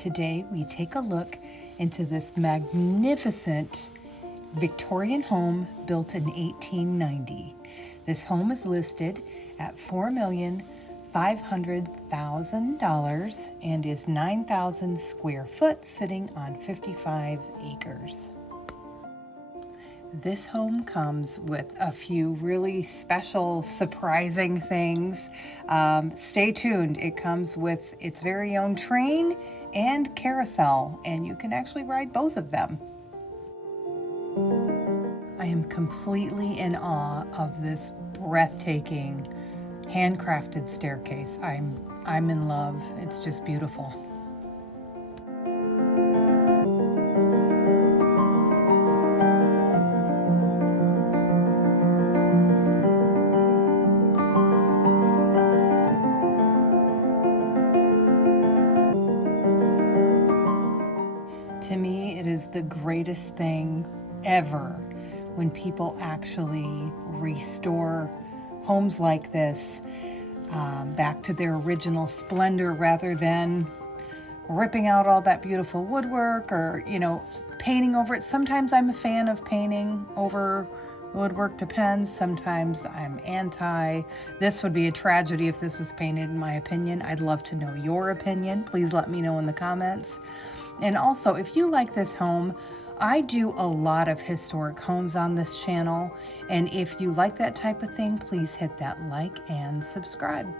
Today we take a look into this magnificent Victorian home built in 1890. This home is listed at $4,500,000 and is 9,000 square foot, sitting on 55 acres. This home comes with a few really special, surprising things. Stay tuned. It comes with its very own train and carousel, and you can actually ride both of them. I am completely in awe of this breathtaking, handcrafted staircase. I'm in love. It's just beautiful. To me, it is the greatest thing ever when people actually restore homes like this back to their original splendor, rather than ripping out all that beautiful woodwork or, painting over it. Sometimes I'm a fan of painting over woodwork, depends. Sometimes I'm anti. This would be a tragedy if this was painted, in my opinion. I'd love to know your opinion. Please let me know in the comments. And also, if you like this home, I do a lot of historic homes on this channel. And if you like that type of thing, please hit that like and subscribe.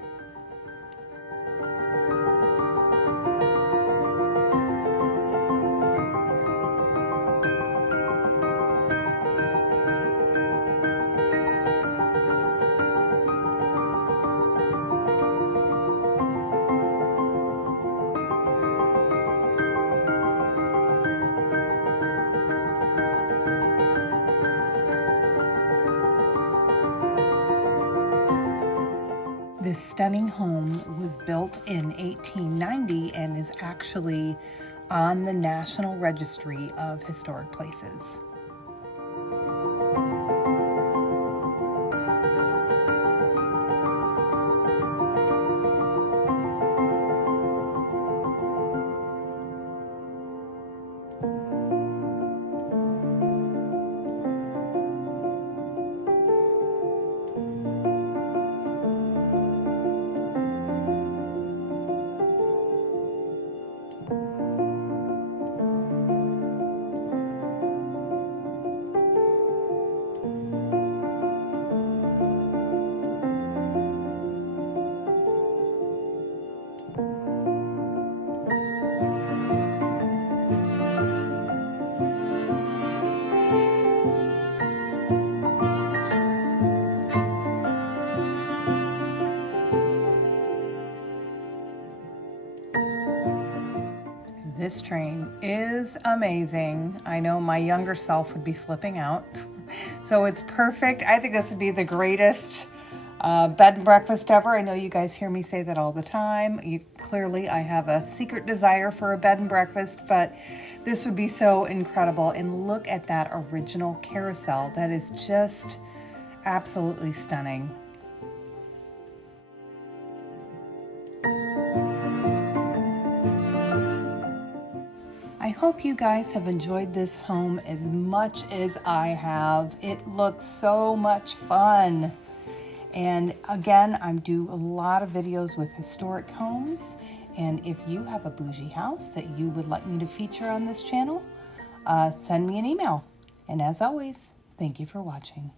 This stunning home was built in 1890 and is actually on the National Registry of Historic Places. This train is amazing. I know my younger self would be flipping out. So it's perfect. I think this would be the greatest bed and breakfast ever. I know you guys hear me say that all the time. Clearly, I have a secret desire for a bed and breakfast, but this would be so incredible. And look at that original carousel. That is just absolutely stunning. I hope you guys have enjoyed this home as much as I have. It looks so much fun. And again, I do a lot of videos with historic homes. And if you have a bougie house that you would like me to feature on this channel, send me an email. And as always, thank you for watching.